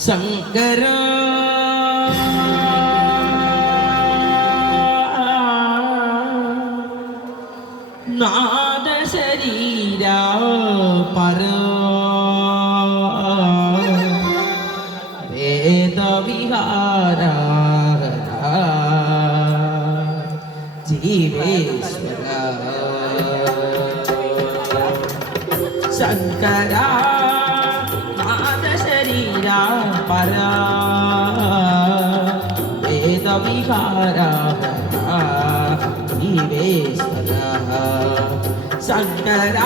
ಶಂಕರ ನಾದ ಶರೀರ ಪರ ವೇದ ವಿಹಾರ ಜೀವೇಶ್ವರ ಶಂಕರ ನಾದ ಶರೀರ ಪರ ವೇದ ವಿಹಾರ ಜೀವೇಶ್ವರ ಶಂಕರ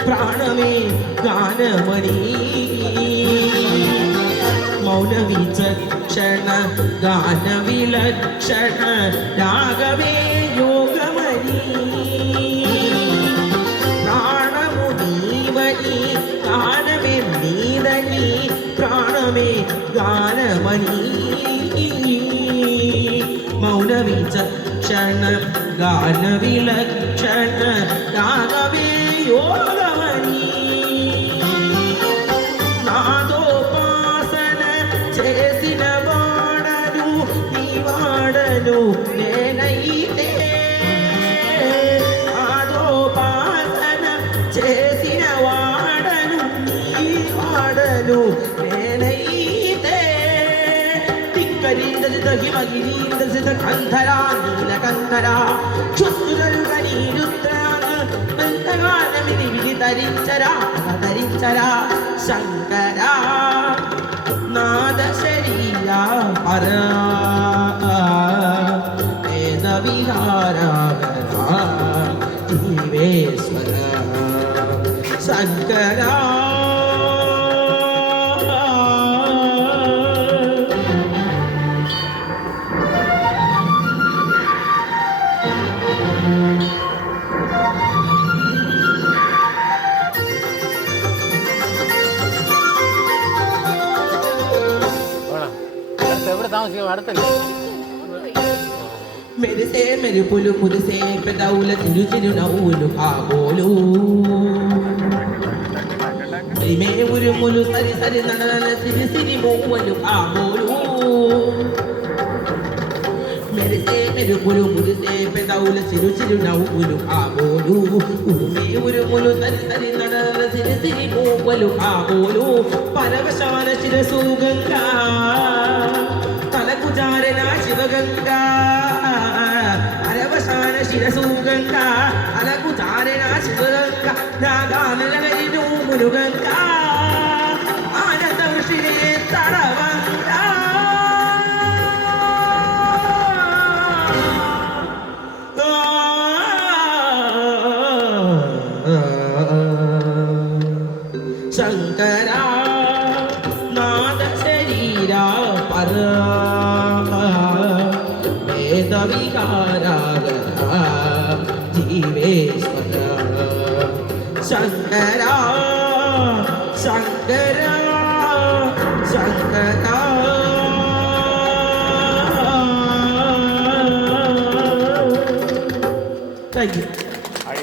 प्राणमे गानमणि मौनविचक्षण गानविलक्षण रागवे योगमणि प्राणमुनीवनि गानवे नीदनि प्राणमे गानमणि मौनविचक्षण गानविलक्षण रागवे योगमणि नादोपासन చేసిన వాడను నీ వాడను నేనైతే నాదోపాసన చేసిన వాడను నీ వాడను నేనైతే తిక్కరిందసిత హిమగిరీందసిత కంధరా నీలకంధరా క్షుద్రులుగా నీరుద్రాన నంతగానమిది విధరించరా ధరించరా శంకరా నాద శరీర పర వేద విహార జీవేశ్వర శంకరా మెరిసే మెరుపులు మురిసే పెదవుల చిరు చిరు నవ్వులు కాబోలు మే ఉరుములు సరి సరి నడల సిరి సిరి మూవలు కాబోలు మెరిసే మెరుపులు మురిసే పెదవుల చిరు చిరు నవ్వులు కాబోలు మే ఉరుములు సరి సరి నడల సిరి సిరి మూవలు కాబోలు పరవశాల శిరసు గంగా తలకు జారిన శివగంగా పరవశాన శిరసు గంగా తలకు జారిన శివగంగా నాగానలైను మురుగంగా ఆనంద ఋషిని తడవంగా శంకరా నాద శరీర పర వేద విహార జీవేశ్వర శంకరా శంకరా శంకరా థ్యాంక్ యూ.